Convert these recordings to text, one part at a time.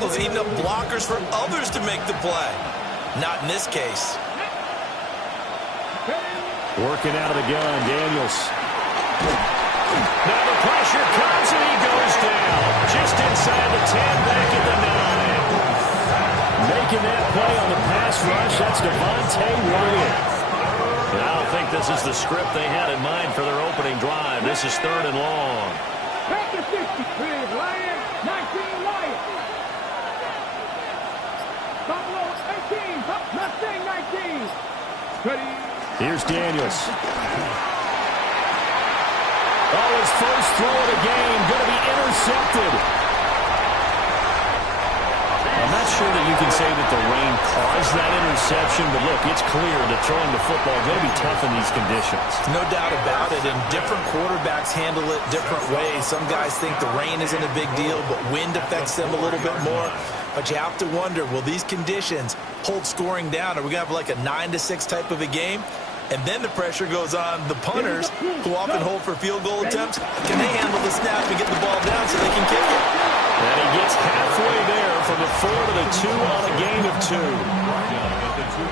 tackles, eating up blockers for others to make the play. Not in this case. Working out of the gun, Daniels. Now the pressure comes and he goes down. Just inside the 10, back at the 9. Making that play on the pass rush, that's Devontae Wyatt. And I don't think this is the script they had in mind for their opening drive. This is 3rd and long. Back to 60, Lions, 19 Lions. Buffalo 18, Mustang 19. Ready. Here's Daniels. Oh, his first throw of the game, going to be intercepted. I'm not sure that you can say that the rain caused that interception, but look, it's clear that throwing the football is going to be tough in these conditions. No doubt about it, and different quarterbacks handle it different ways. Some guys think the rain isn't a big deal, but wind affects them a little bit more. But you have to wonder, will these conditions hold scoring down? Are we going to have like a 9-6 type of a game? And then the pressure goes on the punters, who often hold for field goal attempts. Can they handle the snap and get the ball down so they can kick it? And he gets halfway there from the 4 to the 2 on a gain of 2.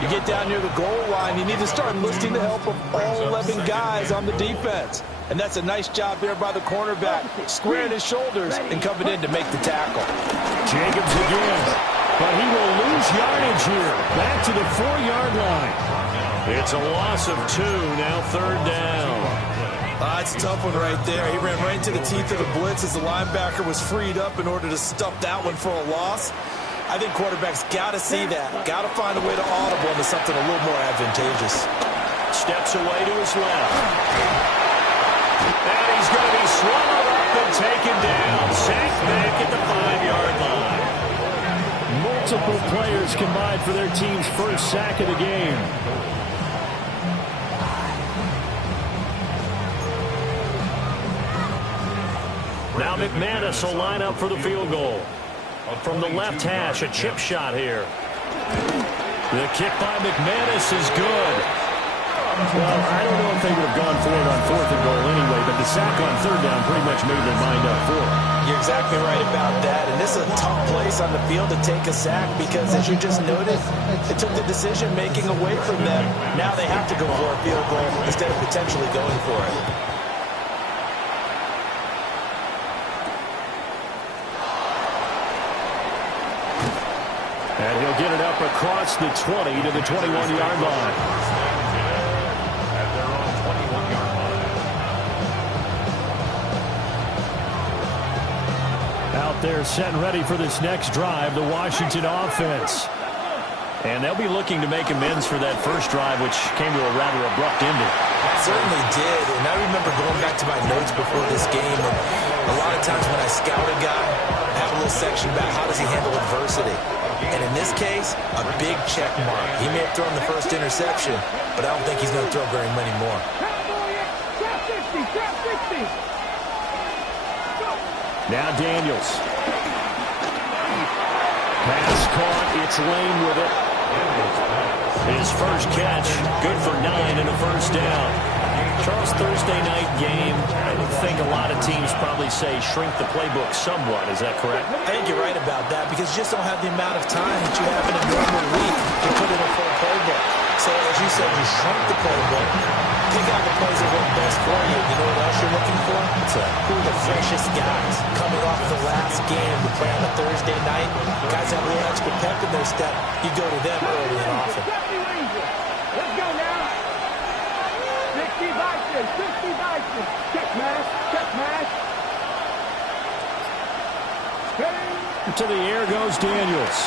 You get down near the goal line, you need to start enlisting the help of all 11 guys on the defense. And that's a nice job there by the cornerback, squaring his shoulders and coming in to make the tackle. Jacobs again, but he will lose yardage here. Back to the 4-yard line. It's a loss of 2, now 3rd down. It's a tough one right there. He ran right into the teeth of the blitz as the linebacker was freed up in order to stuff that one for a loss. I think quarterbacks got to see that. Got to find a way to audible into something a little more advantageous. Steps away to his left. And he's going to be swallowed up and taken down. Sacked back at the 5-yard line. Multiple players combined for their team's first sack of the game. Now McManus will line up for the field goal. From the left hash, a chip shot here. The kick by McManus is good. Well, I don't know if they would have gone for it on 4th and goal anyway, but the sack on 3rd down pretty much made their mind up for it. You're exactly right about that, and this is a tough place on the field to take a sack because, as you just noted, it took the decision-making away from them. Now they have to go for a field goal instead of potentially going for it. And he'll get it up across the 20 to the 21-yard line. Out there set and ready for this next drive, the Washington offense. And they'll be looking to make amends for that first drive, which came to a rather abrupt ending. Certainly did, and I remember going back to my notes before this game, and a lot of times when I scout a guy, I have a little section about how does he handle adversity. And in this case, a big check mark. He may have thrown the first interception, but I don't think he's going to throw very many more. Now Daniels. Pass caught. It's Lane with it. His first catch, good for 9 and a first down. Charles, Thursday night game, I think a lot of teams probably say shrink the playbook somewhat. Is that correct? I think you're right about that because you just don't have the amount of time that you have in a normal week to put in a full playbook. So as you said, you shrunk the playbook. Pick out the plays that work best for you. You know what else you're looking for? Who are the freshest guys coming off the last game to play on a Thursday night? Guys have a little extra pep in their step. You go to them early and often. Let's go now. 60 Bison, 60 Bison. Check mash, check mash. To the air goes Daniels.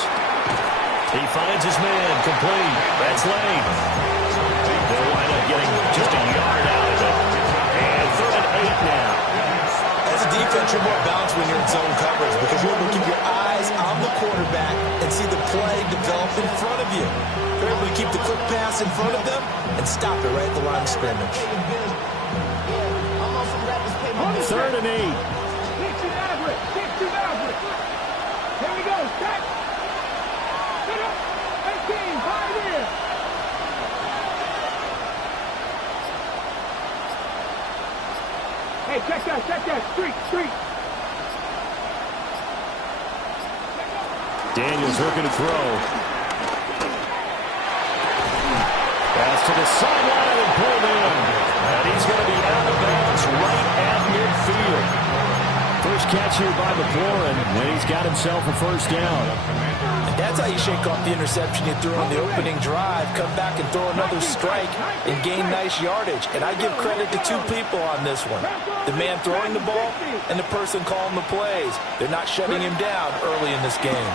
He finds his man, complete. That's Lane. They'll wind up getting just a yard out of it. And 3rd and 8 now. As a defense, you're more balanced when you're in zone coverage because you're able to keep your eyes on the quarterback and see the play develop in front of you. You're able to keep the quick pass in front of them and stop it right at the line of scrimmage. 3rd and 8. Dixie Maverick, Dixie Maverick. Here we go, set. Set up. 18, 5 in. Hey, check that, street. Daniels looking to throw. Pass to the sideline and pulled in. And he's going to be out of bounds right at midfield. First catch here by McLaurin, and he's got himself a first down. And that's how you shake off the interception you threw on the opening drive, come back and throw another strike and gain nice yardage. And I give credit to two people on this one. The man throwing the ball and the person calling the plays. They're not shutting him down early in this game.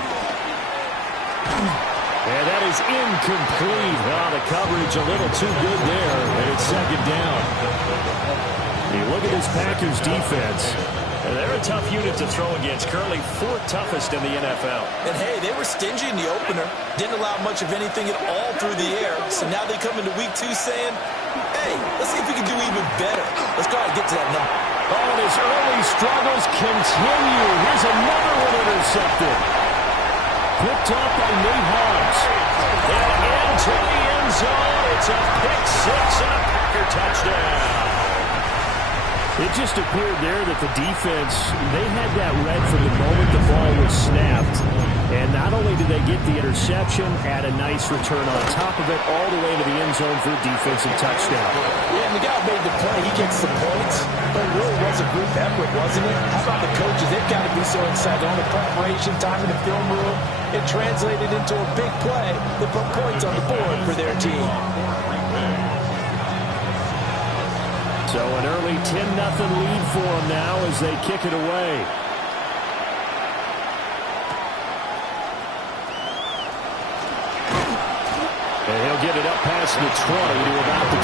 And that is incomplete. Oh, the coverage a little too good there, and it's second down. You look at this Packers defense. They're a tough unit to throw against, currently fourth toughest in the NFL. And, hey, they were stingy in the opener, didn't allow much of anything at all through the air. So now they come into week 2 saying, hey, let's see if we can do even better. Let's go ahead and get to that number. Oh, and his early struggles continue. Here's another one intercepted. Picked off by Nate Hobbs. And into the end zone. It's a pick six and a Packer touchdown. It just appeared there that the defense, they had that read from the moment the ball was snapped. And not only did they get the interception, add a nice return on top of it, all the way to the end zone for a defensive touchdown. Yeah, and the guy made the play. He gets the points. But it really was a group effort, wasn't it? How about the coaches? They've got to be so excited on the preparation, time in the film room. It translated into a big play that put points on the board for their team. So an early 10-0 lead for them now as they kick it away. And he'll get it up past the 20 to about the 22.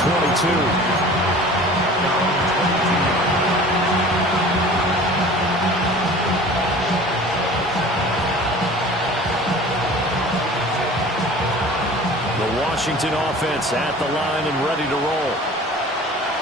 The Washington offense at the line and ready to roll.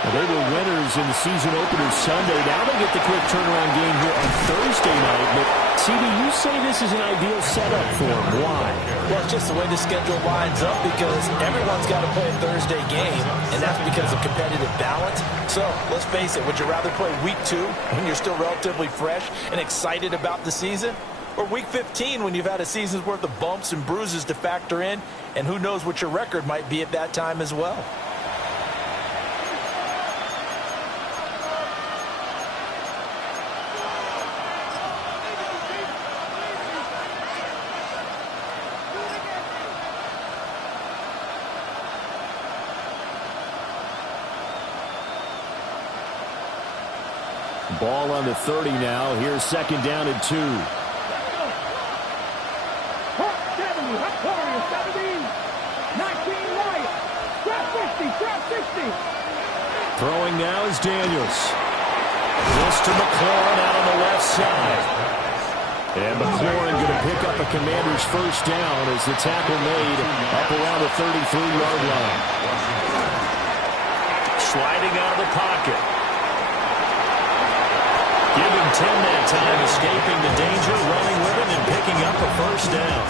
Well, they were winners in the season opener Sunday. Now they get the quick turnaround game here on Thursday night. But, CD, you say this is an ideal setup for them. Why? Well, it's just the way the schedule lines up because everyone's got to play a Thursday game, and that's because of competitive balance. So, let's face it, would you rather play week 2 when you're still relatively fresh and excited about the season? Or week 15 when you've had a season's worth of bumps and bruises to factor in, and who knows what your record might be at that time as well? Ball on the 30 now. Here's second down and 2. 70, 70, 19 right, trap 50. Throwing now is Daniels. This to McLaurin out on the left side. And McLaurin going to pick up a Commander's first down as the tackle made up around the 33-yard line. Sliding out of the pocket. Give him 10 that time, escaping the danger, running with it, and picking up a first down.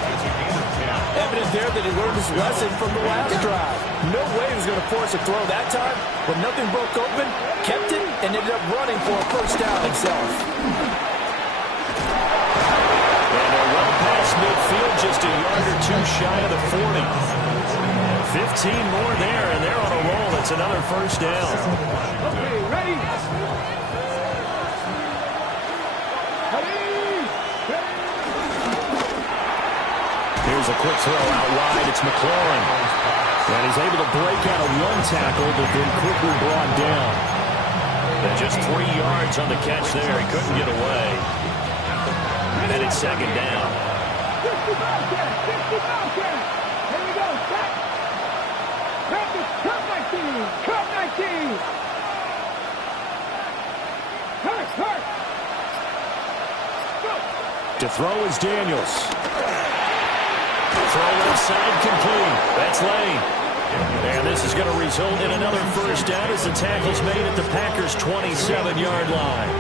Evident there that he learned his lesson from the last drive. No way he was going to force a throw that time, but nothing broke open, kept it, and ended up running for a first down himself. And they're well past midfield, just a yard or two shy of the 40. 15 more there, and they're on a roll. It's another first down. Okay, ready? Here's a quick throw out wide. It's McLaurin. And he's able to break out of one tackle, but then quickly brought down. And just 3 yards on the catch there. He couldn't get away. And it's second down. 50 Bobcat. Here we go. Back. Cut 19. Cut 19. Hurt. Go. To throw is Daniels. Throw inside complete. That's Lane. And this is going to result in another first down as the tackle's made at the Packers' 27-yard line.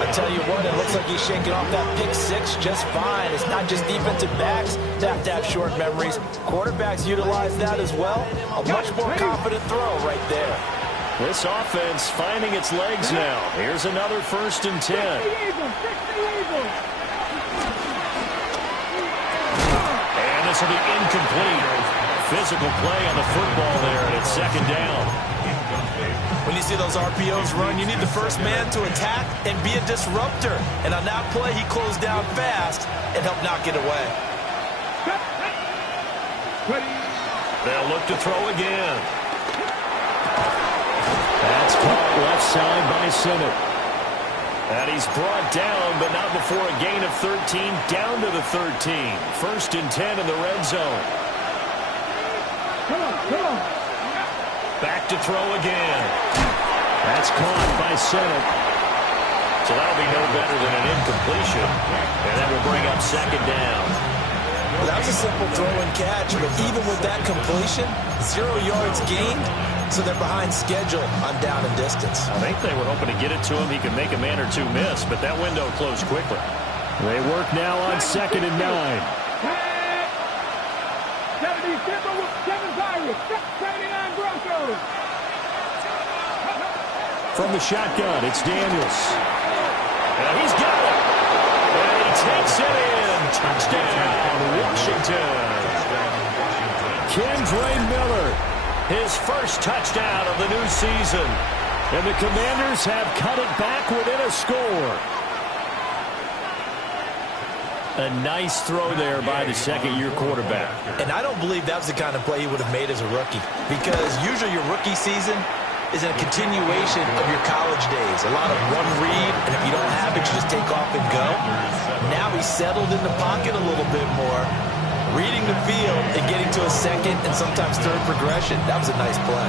I tell you what, it looks like he's shaking off that pick 6 just fine. It's not just defensive backs that have to have short memories. Quarterbacks utilize that as well. A much more confident throw right there. This offense finding its legs now. Here's another 1st and 10. This will be incomplete. Physical play on the football there, and it's second down. When you see those RPOs run, you need the first man to attack and be a disruptor. And on that play, he closed down fast and helped knock it away. They'll look to throw again. That's caught left side by Simmons. And he's brought down, but not before a gain of 13, down to the 13. First and 10 in the red zone. Come on. Back to throw again. That's caught by Simmons. So that'll be no better than an incompletion. And that will bring up second down. Well, that was a simple throw and catch, but even with that completion, 0 yards gained, so they're behind schedule on down and distance. I think they were hoping to get it to him. He could make a man or two miss, but that window closed quickly. They work now on second and 9. Gotta be simple with Kevin Cyrus. 79 Broncos. From the shotgun, it's Daniels. And he's got it. And he takes it in. Touchdown, Washington. Kendre Miller, his first touchdown of the new season. And the Commanders have cut it back within a score. A nice throw there by the second-year quarterback. And I don't believe that was the kind of play he would have made as a rookie, because usually your rookie season is a continuation of your college days. A lot of one read, and if you don't have it, you just take off and go. Now he's settled in the pocket a little bit more, reading the field and getting to a second and sometimes third progression. That was a nice play.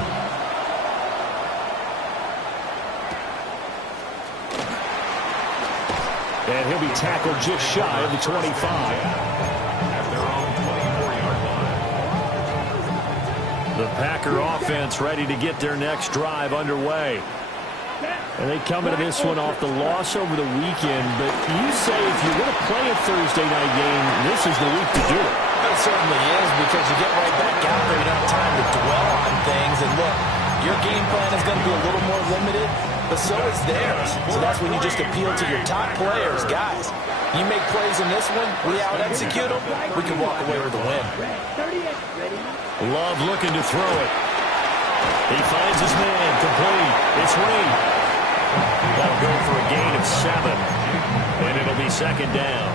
And he'll be tackled just shy of the 25. The Packer offense ready to get their next drive underway. And they come into this one off the loss over the weekend. But you say if you're going to play a Thursday night game, this is the week to do it. It certainly is, because you get right back out there. You don't have time to dwell on things. And look, your game plan is going to be a little more limited, but so is theirs. So that's when you just appeal to your top players. Guys, you make plays in this one, we out-execute them, we can walk away with a win. Love looking to throw it. He finds his man, complete. It's Reed. That'll go for a gain of 7, and it'll be second down.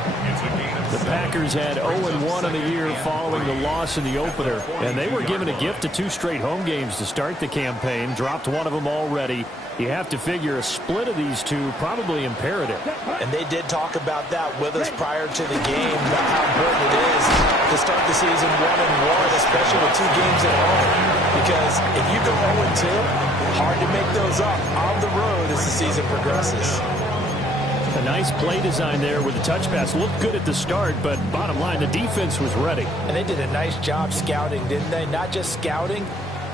The Packers had 0-1 in the year following the loss in the opener, and they were given a gift of 2 straight home games to start the campaign. Dropped one of them already. You have to figure a split of these two probably imperative. And they did talk about that with us prior to the game, about how important it is to start the season 1-1, especially with 2 games at home. Because if you go 0-2, hard to make those up on the road as the season progresses. A nice play design there with the touch pass. Looked good at the start, but bottom line, the defense was ready. And they did a nice job scouting, didn't they? Not just scouting,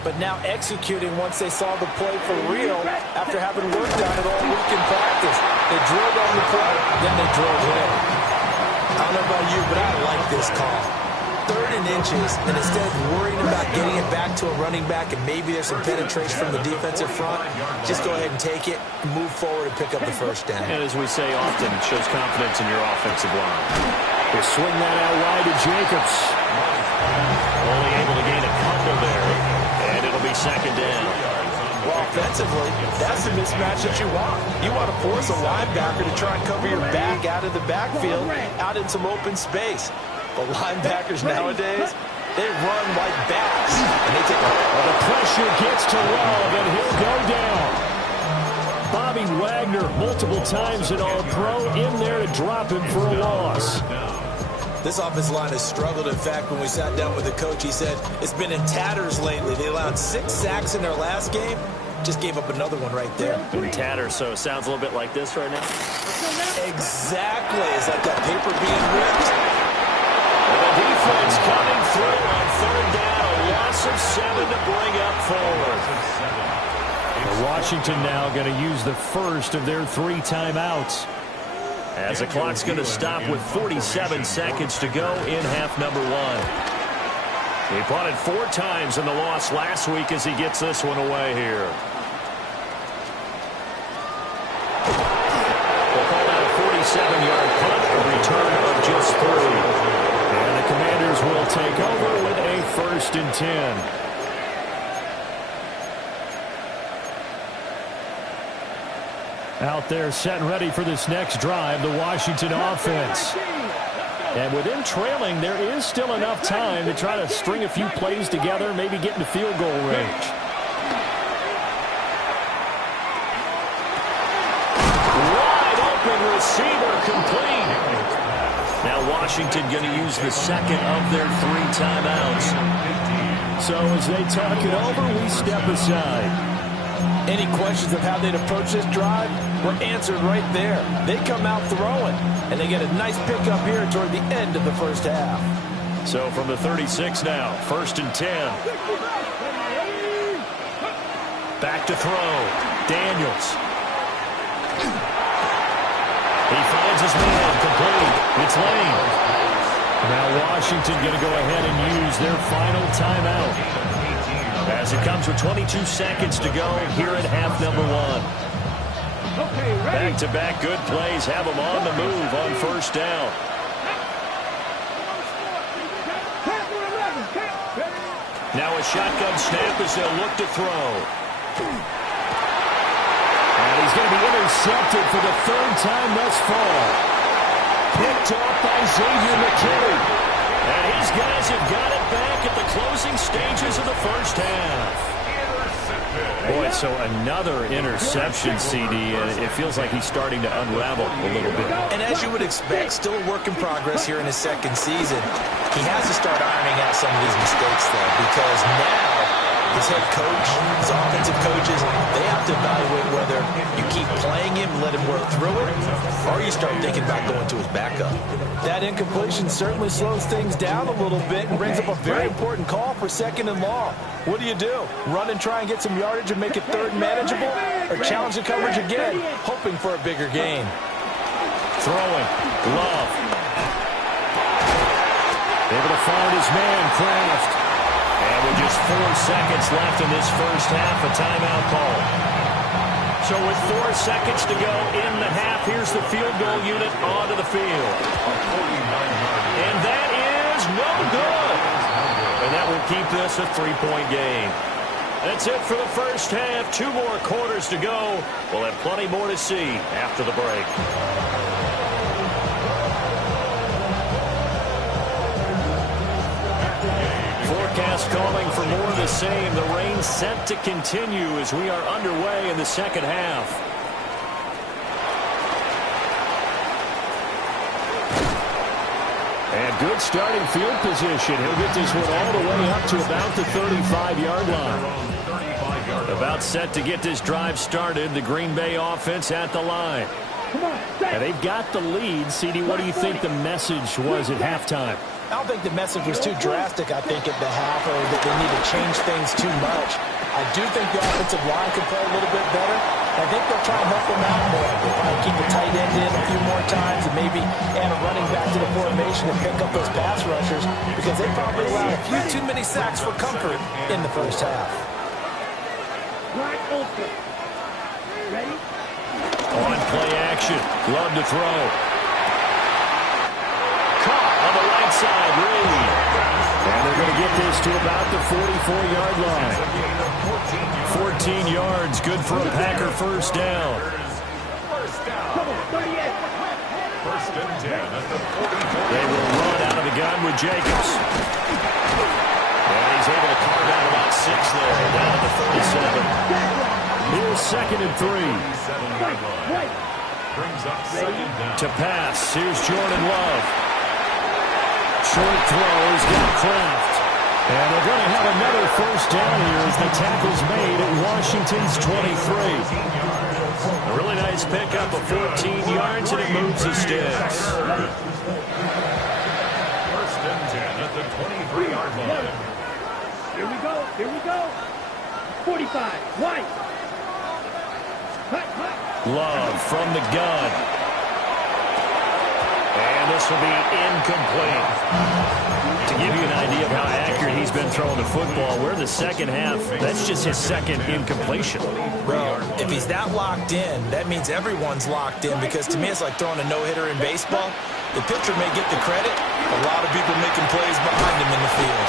but now executing once they saw the play for real after having worked on it all week in practice. They drilled on the play, then they drilled in. I don't know about you, but I like this call. 3rd and inches, and instead of worrying about getting it back to a running back and maybe there's some penetration from the defensive front, just go ahead and take it, move forward, and pick up the first down. And as we say often, it shows confidence in your offensive line. They swing that out wide to Jacobs. Only able to gain a couple there, and it'll be second down. Well, offensively, that's the mismatch that you want. You want to force a linebacker to try and cover your back out of the backfield, out in some open space. But linebackers nowadays, they run like backs, and they take well, the pressure gets to Love, and he'll go down. Bobby Wagner, multiple times an All-Pro, in there to drop him for a loss. This offensive line has struggled. In fact, when we sat down with the coach, he said it's been in tatters lately. They allowed 6 sacks in their last game. Just gave up another one right there. In tatters, so it sounds a little bit like this right now. Exactly. It's like that paper being ripped. And the defense coming through on 3rd down. A loss of 7 to bring up 4. Washington now going to use the first of their 3 timeouts. As the clock's going to stop with 47 seconds to go in half number 1. He punted 4 times in the loss last week as he gets this one away here. We'll call that a 47-yard punt, a return of just 3. And the Commanders will take over with a 1st and 10. Out there set and ready for this next drive, the Washington offense. And with them trailing, there is still enough time to try to string a few plays together, maybe get into field goal range. Wide open receiver complete. Now Washington going to use the second of their 3 timeouts. So as they talk it over, we step aside. Any questions of how they'd approach this drive were answered right there. They come out throwing, and they get a nice pickup here toward the end of the first half. So from the 36 now, 1st and 10. Back to throw. Daniels. He finds his man complete. It's Lane. Now Washington going to go ahead and use their final timeout, as it comes with 22 seconds to go here at half number 1. Back-to-back good plays have them on the move on 1st down. Now a shotgun snap as they'll look to throw. And he's going to be intercepted for the 3rd time thus far. Picked off by Xavier McKinney. And his guys have got it back at the closing stages of the first half. Boy, so another interception, CD. It feels like he's starting to unravel a little bit. And as you would expect, still a work in progress here in his 2nd season. He has to start ironing out some of these mistakes, though, because now his head coach, his offensive coaches, they have to evaluate whether you keep playing him, let him work through it, or you start thinking about going to his backup. That incompletion certainly slows things down a little bit and brings up a very important call for 2nd and long. What do? Run and try and get some yardage and make it 3rd manageable, or challenge the coverage again, hoping for a bigger gain? Throwing. Love. Able to find his man, Kraft. And with just 4 seconds left in this first half, a timeout call. So with 4 seconds to go in the half, here's the field goal unit onto the field. And that is no good. And that will keep this a 3-point game. That's it for the first half. 2 more quarters to go. We'll have plenty more to see after the break. Forecast calling for more of the same. The rain set to continue as we are underway in the second half. And good starting field position. He'll get this one all the way up to about the 35-yard line. About set to get this drive started. The Green Bay offense at the line. And they've got the lead. CD, what do you think the message was at halftime? I don't think the message was too drastic, I think, at the half, or that they need to change things too much. I do think the offensive line could play a little bit better. I think they'll try and help them out more. They'll probably keep the tight end in a few more times and maybe add a running back to the formation and pick up those pass rushers, because they probably allowed a few too many sacks for comfort in the first half. Ready? On play action. Love to throw. Caught on the right side. Reed. And they're going to get this to about the 44-yard line. 14 yards. Good for a Packer first down. First and 10 at the 44. They will run out of the gun with Jacobs. And he's able to carve out about 6 there. Down to the 37. Here's 2nd and 3. Brings up 2nd down. To pass. Here's Jordan Love. Short throw. He's got Kraft. And they're going to have another first down here as the tackle's made at Washington's 23. A really nice pickup of 14 yards, and it moves the sticks. First and 10 at the 23-yard line. Here we go. Here we go. 45. White. Love from the gun. And this will be incomplete. To give you an idea of how accurate he's been throwing the football, we're in the second half. That's just his second incompletion. Well, if he's that locked in, that means everyone's locked in, because to me it's like throwing a no-hitter in baseball. The pitcher may get the credit, a lot of people making plays behind him in in the field.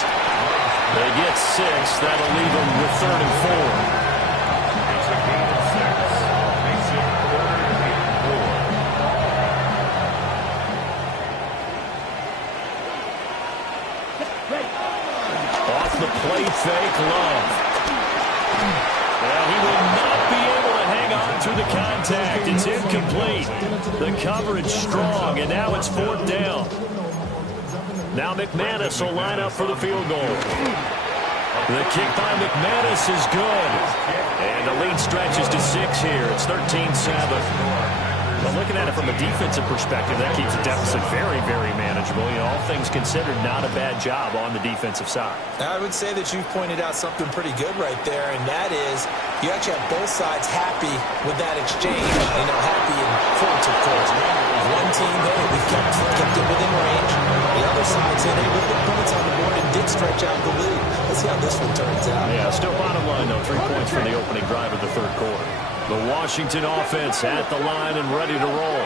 They get 6. That'll leave them with 3rd and 4. It's a gain of 6. Makes it 3rd and 4. Off the play fake, Love. Well, he will not be able to hang on to the contact. It's incomplete. The coverage strong, and now it's 4th down. Now McManus will line up for the field goal. The kick by McManus is good. And the lead stretches to 6 here. It's 13-7. But looking at it from a defensive perspective, that keeps the deficit very, very manageable. You know, all things considered, not a bad job on the defensive side. I would say that you've pointed out something pretty good right there, and that is you actually have both sides happy with that exchange. You know, happy in quotes, of course. One team, hey, we kept it within range. The other side said, hey, we put points on the board and did stretch out the lead. Let's see how this one turns out. Yeah, still bottom line, though. 3 points for the opening drive of the 3rd quarter. The Washington offense at the line and ready to roll.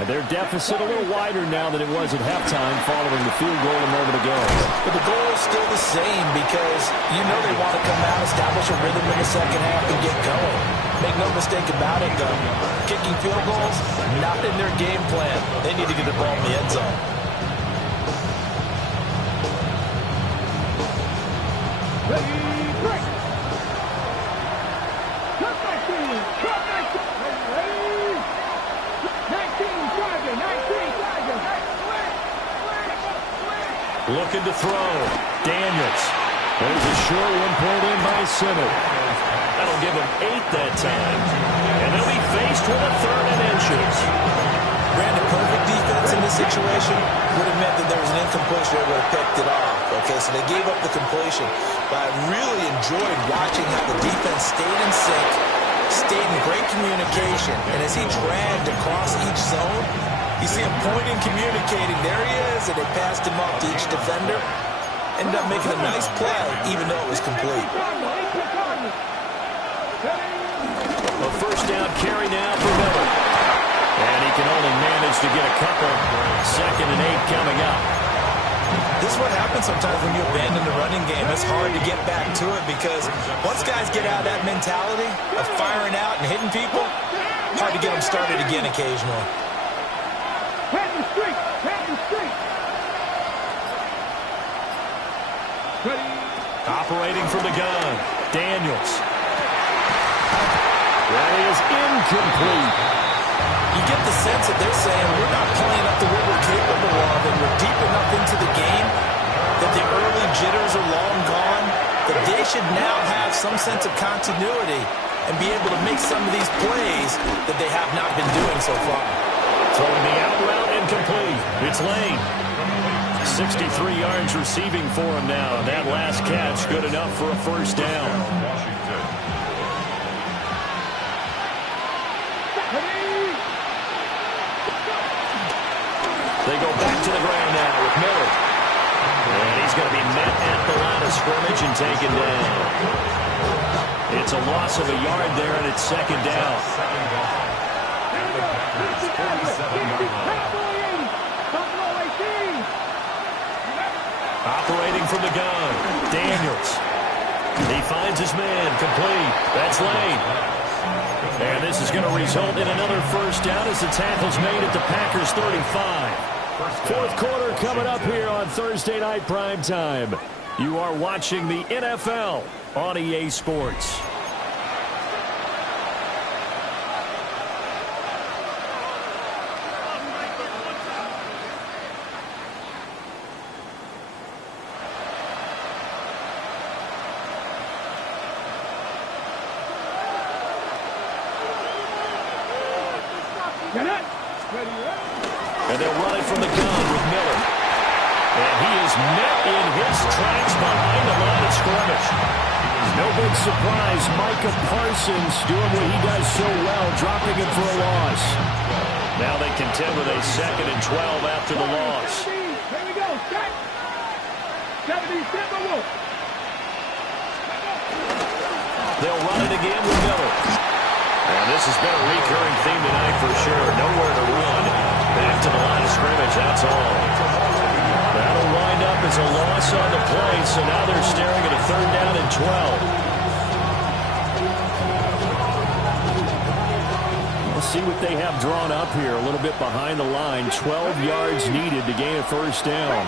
And their deficit a little wider now than it was at halftime following the field goal a moment ago. But the goal is still the same because you know they want to come out, establish a rhythm in the second half, and get going. Make no mistake about it, though. Kicking field goals, not in their game plan. They need to get the ball in the end zone. Ready, break. Cut back in. Cut back in. Ready. 19, Tiger. 19, Tiger. Looking to throw. Daniels. There's a short one pulled in by Simmons. That'll give him 8 that time. And they'll be faced with a 3rd and inches. Brandon, perfect defense in this situation would have meant that there was an incompletion. They would have picked it off. Okay, so they gave up the completion. But I really enjoyed watching how the defense stayed in sync, stayed in great communication. And as he dragged across each zone, you see him pointing, communicating. There he is, and they passed him off to each defender. Ended up making a nice play, even though it was complete. A 1st down carry now for Miller. And he can only manage to get a couple. 2nd and 8 coming up. This is what happens sometimes when you abandon the running game. It's hard to get back to it because once guys get out of that mentality of firing out and hitting people, hard to get them started again occasionally. Hand the street. Hand the street. Ready. Operating from the gun. Daniels. That is incomplete. You get the sense that they're saying we're not playing up to what we're capable of, and we're deep enough into the game that the early jitters are long gone, that they should now have some sense of continuity and be able to make some of these plays that they have not been doing so far. Throwing the out route incomplete. It's Lane. 63 yards receiving for him now. That last catch good enough for a 1st down. Washington. They go back to the ground now with Miller. And he's going to be met at the line of scrimmage and taken down. It's a loss of a yard there, and it's 2nd down. Operating from the gun, Daniels. He finds his man, complete. That's Lane. And this is going to result in another 1st down as the tackle's made at the Packers' 35. 4th quarter coming up here on Thursday Night Primetime. You are watching the NFL on EA Sports. And they'll run it from the gun with Miller. And he is met in his tracks behind the line of scrimmage. No big surprise, Micah Parsons doing what he does so well, dropping it for a loss. Now they contend with a 2nd and 12 after the loss. Here we go, set. 77 wolf. They'll run it again with Miller. And this has been a recurring theme tonight for sure. Nowhere to run. Back to the line of scrimmage, that's all. That'll wind up a is a loss on the play, so now they're staring at a 3rd down and 12. We'll see what they have drawn up here. A little bit behind the line. 12 yards needed to gain a 1st down.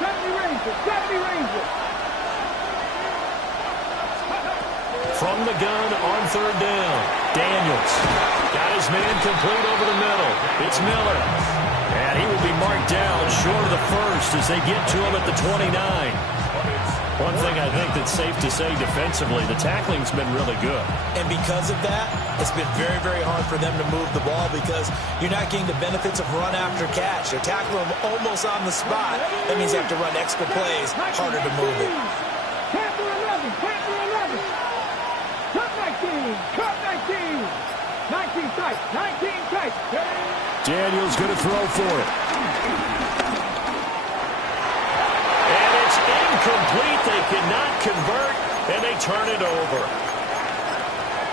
70 Rangers. From the gun on 3rd down. Daniels got his man complete over the middle. It's Miller. And he will be marked down short of the 1st as they get to him at the 29. One thing I think that's safe to say defensively, the tackling's been really good. And because of that, it's been very, very hard for them to move the ball because you're not getting the benefits of run after catch. They're tackling them almost on the spot. That means you have to run extra plays, harder to move it. Panther 11. Cut 19. 19 tight. Daniels going to throw for it. And it's incomplete. They cannot convert, and they turn it over.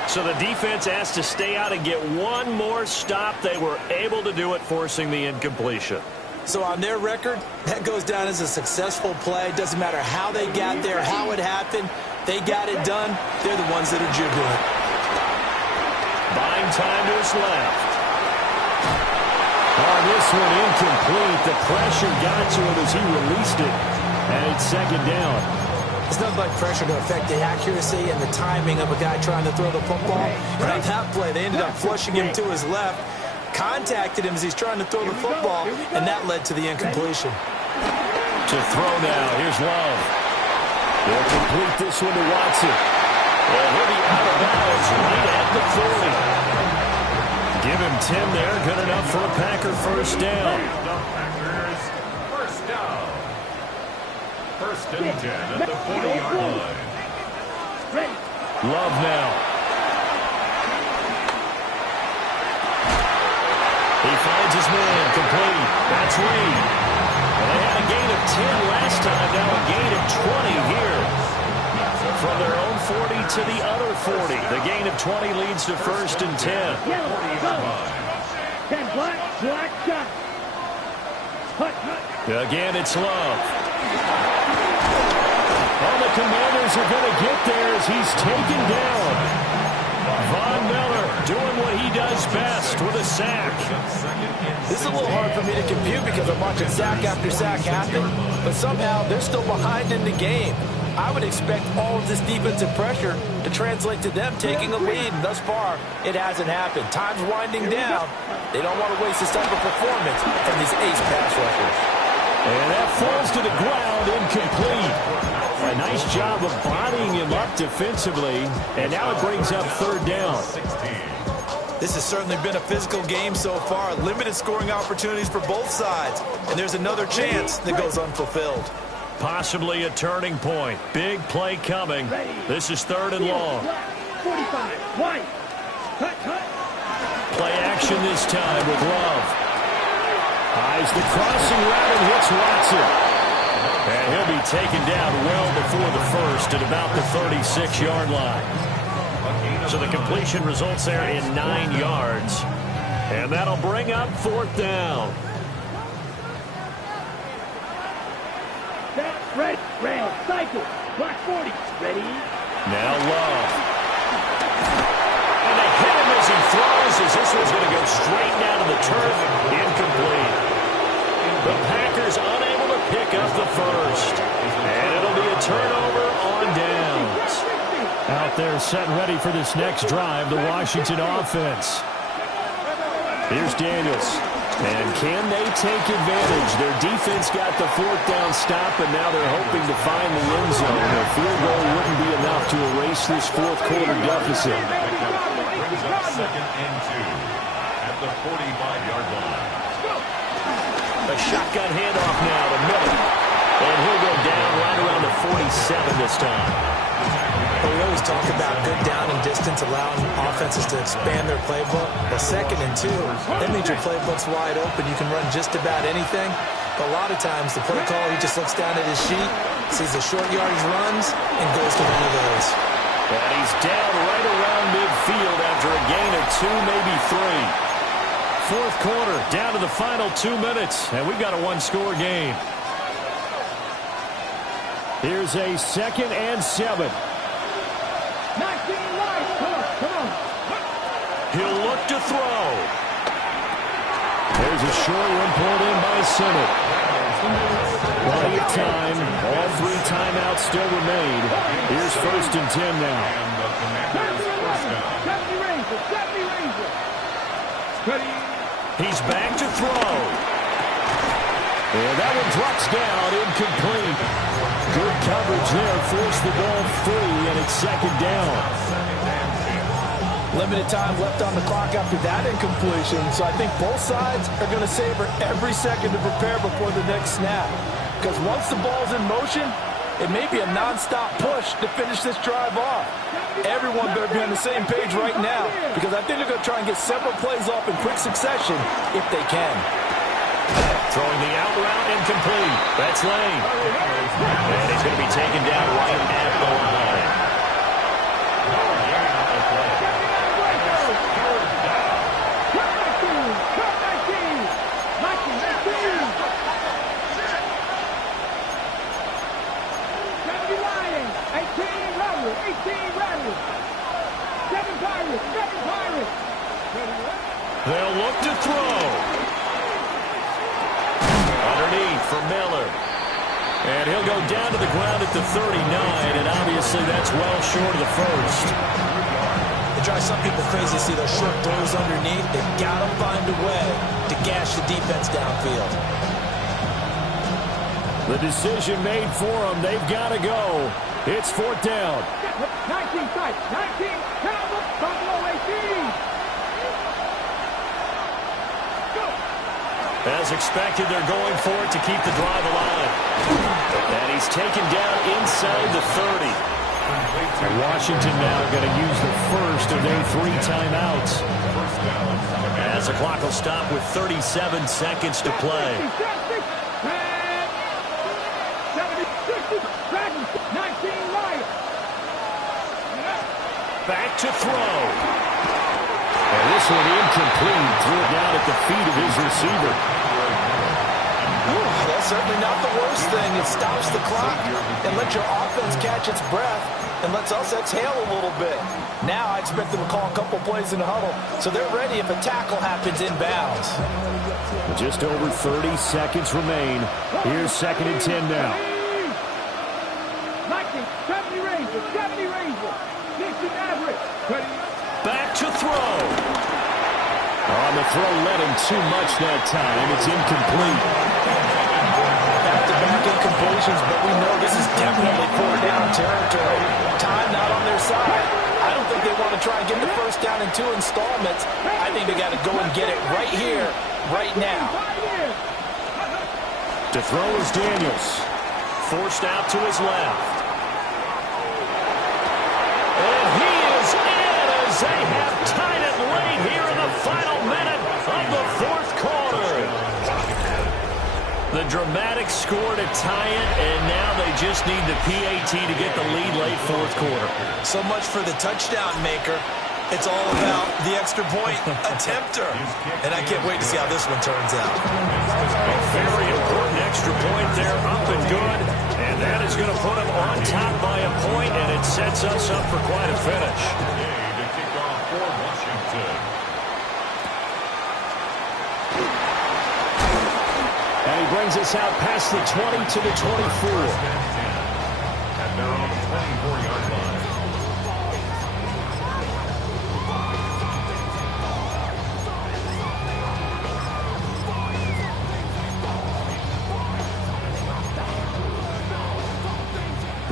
So the defense has to stay out and get one more stop. They were able to do it, forcing the incompletion. So on their record, that goes down as a successful play. Doesn't matter how they got there, how it happened. They got it done. They're the ones that are jubilant. Buying time to his left. On this one, incomplete. The pressure got to him as he released it. And it's 2nd down. It's nothing like pressure to affect the accuracy and the timing of a guy trying to throw the football. And on that play, they ended up flushing him to his left, contacted him as he's trying to throw the football, and that led to the incompletion. To throw now, here's Love. They'll complete this one to Watson. And he'll be out of bounds right at the 40. Give him 10 there. Good enough for a Packer 1st down. Packers, 1st down. 1st and 10 at the 40-yard line. Love now. He finds his man complete. That's Reed. And they had a gain of 10 last time. Now a gain of 20 here. From their own 40 to the other 40. The gain of 20 leads to 1st and 10. 10 black shot. Again, it's Love. Oh, the Commanders are going to get there as he's taken down. Von Miller doing what he does best with a sack. This is a little hard for me to compute because I'm watching sack after sack happen, but somehow they're still behind in the game. I would expect all of this defensive pressure to translate to them taking a lead, and thus far, it hasn't happened. Time's winding down. They don't want to waste this type of performance from these ace pass rushers. And that falls to the ground, incomplete. A nice job of bodying him up defensively, and now it brings up 3rd down. This has certainly been a physical game so far. Limited scoring opportunities for both sides, and there's another chance that goes unfulfilled. Possibly a turning point. Big play coming. This is 3rd and long. 45, wide. Cut. Play action this time with Love. Eyes the crossing route and hits Watson. And he'll be taken down well before the 1st at about the 36-yard line. So the completion results there in 9 yards. And that'll bring up 4th down. Ready. Cycle. Block 40. Ready. Now Love. And they hit him as he throws as this one's going to go straight down to the turf. Incomplete. The Packers unable to pick up the 1st. And it'll be a turnover on downs. Out there set ready for this next drive, the Washington offense. Here's Daniels. And can they take advantage? Their defense got the 4th down stop, and now they're hoping to find the end zone. A field goal wouldn't be enough to erase this 4th quarter deficit. Brings up 2nd and 2 at the 45-yard line. A shotgun handoff now to Miller. And he'll go down right around the 47 this time. Well, we always talk about good down and distance, allowing offenses to expand their playbook. Well, 2nd and 2, that means your playbook's wide open. You can run just about anything. But a lot of times, the play caller, he just looks down at his sheet, sees the short yardage runs, and goes to one of those. And he's down right around midfield after a gain of 2, maybe 3. 4th quarter, down to the final 2 minutes, and we've got a 1-score game. Here's a 2nd and 7. 19 right. Come on. He'll look to throw. There's a short one pulled in by Simmons. Plenty of time. All 3 timeouts still remain. Here's 1st and 10 now. And the Commanders' first down. 70 Ranger. Ready. He's back to throw. And that one drops down, incomplete. Good coverage there, forced the ball free, and it's 2nd down. Limited time left on the clock after that incompletion, so I think both sides are going to savor every second to prepare before the next snap. Because once the ball's in motion, it may be a non-stop push to finish this drive off. Everyone better be on the same page right now, because I think they're going to try and get several plays off in quick succession if they can. Throwing the out route, incomplete. That's Lane. And he's going to be taken down right at the line. They'll look to throw. Underneath for Miller. And he'll go down to the ground at the 39, and obviously that's well short of the first. It drives some people crazy to see those short throws underneath. They've got to find a way to gash the defense downfield. The decision made for them. They've got to go. It's 4th down. 19 tight. 19. Buffalo 18. As expected, they're going for it to keep the drive alive. And he's taken down inside the 30. And Washington now going to use the first of their 3 timeouts. As the clock will stop with 37 seconds to play. 19 right. Back to throw. And this one incomplete. Threw it down at the feet of his receiver. That's certainly not the worst thing. It stops the clock and lets your offense catch its breath and lets us exhale a little bit. Now I expect them to call a couple plays in the huddle so they're ready if a tackle happens inbounds. Just over 30 seconds remain. Here's 2nd and 10 now. 70 Ranger. 70 Ranger. 60 average. Back to throw. On the throw, led him too much that time. It's incomplete. Back-to-back incompletions, but we know this is definitely 4th down territory. Time not on their side. I don't think they want to try and get the first down in 2 installments. I think they got to go and get it right here, right now. To throw is Daniels. Forced out to his left. And he is in as they have tied it late here in the final minute of the 4th quarter. The dramatic score to tie it, and now they just need the PAT to get the lead late 4th quarter. So much for the touchdown maker. It's all about the extra point attempter. And I can't wait to see how this one turns out. A very important extra point there, up and good. And that is going to put them on top by a point, and it sets us up for quite a finish. To kick off for Washington. And he brings us out past the 20 to the 24. And now on the 24-yard line.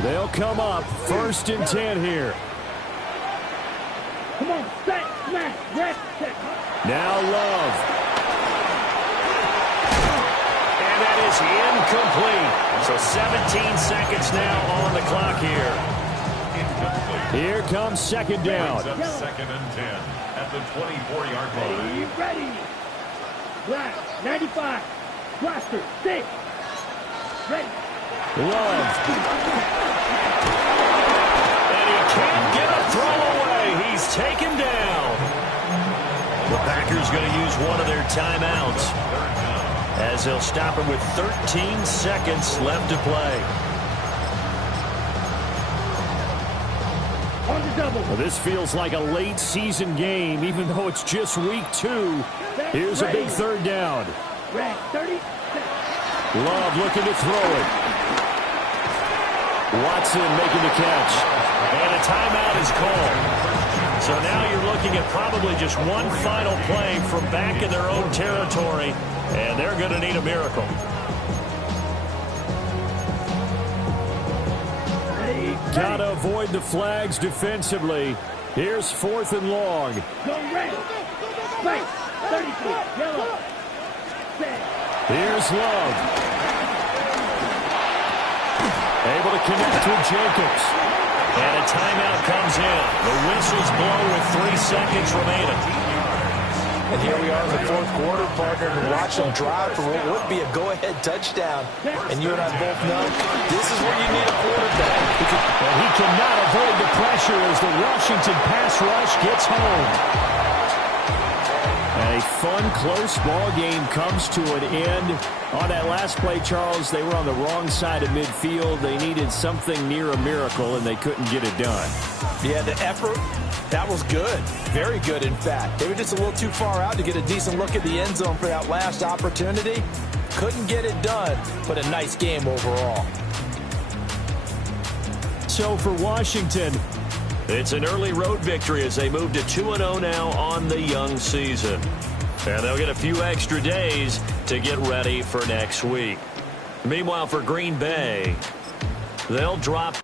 They'll come up 1st and 10 here. Come on, set, smash, red, set. Now Love. And that is incomplete. So 17 seconds now on the clock here. Here comes 2nd down. Up 2nd and 10 at the 24-yard line. Ready. Black, 95. Blaster, 6. Ready. Love. And he can't get a throw away. He's taken down. The Packers going to use one of their timeouts as they'll stop him with 13 seconds left to play. On the double. Well, this feels like a late season game, even though it's just week 2. Here's a big third down. Red, 30. Love looking to throw it. Watson making the catch. And a timeout is called. So now you're looking at probably just one final play from back in their own territory, and they're going to need a miracle. Gotta avoid the flags defensively. Here's 4th and long. Go red. Space. 32. Yellow. Set. Here's Love. Able to connect with Jacobs. And a timeout comes in. The whistles blow with 3 seconds remaining. And here we are in the 4th quarter, partner, and watch them drive for what would be a go-ahead touchdown. And you and I both know this is where you need a quarterback. And he cannot avoid the pressure as the Washington pass rush gets home. And a fun, close ball game comes to an end. On that last play, Charles, they were on the wrong side of midfield. They needed something near a miracle, and they couldn't get it done. Yeah, the effort, that was good. Very good, in fact. They were just a little too far out to get a decent look at the end zone for that last opportunity. Couldn't get it done, but a nice game overall. So for Washington, it's an early road victory as they move to 2-0 now on the young season. And they'll get a few extra days to get ready for next week. Meanwhile, for Green Bay, they'll drop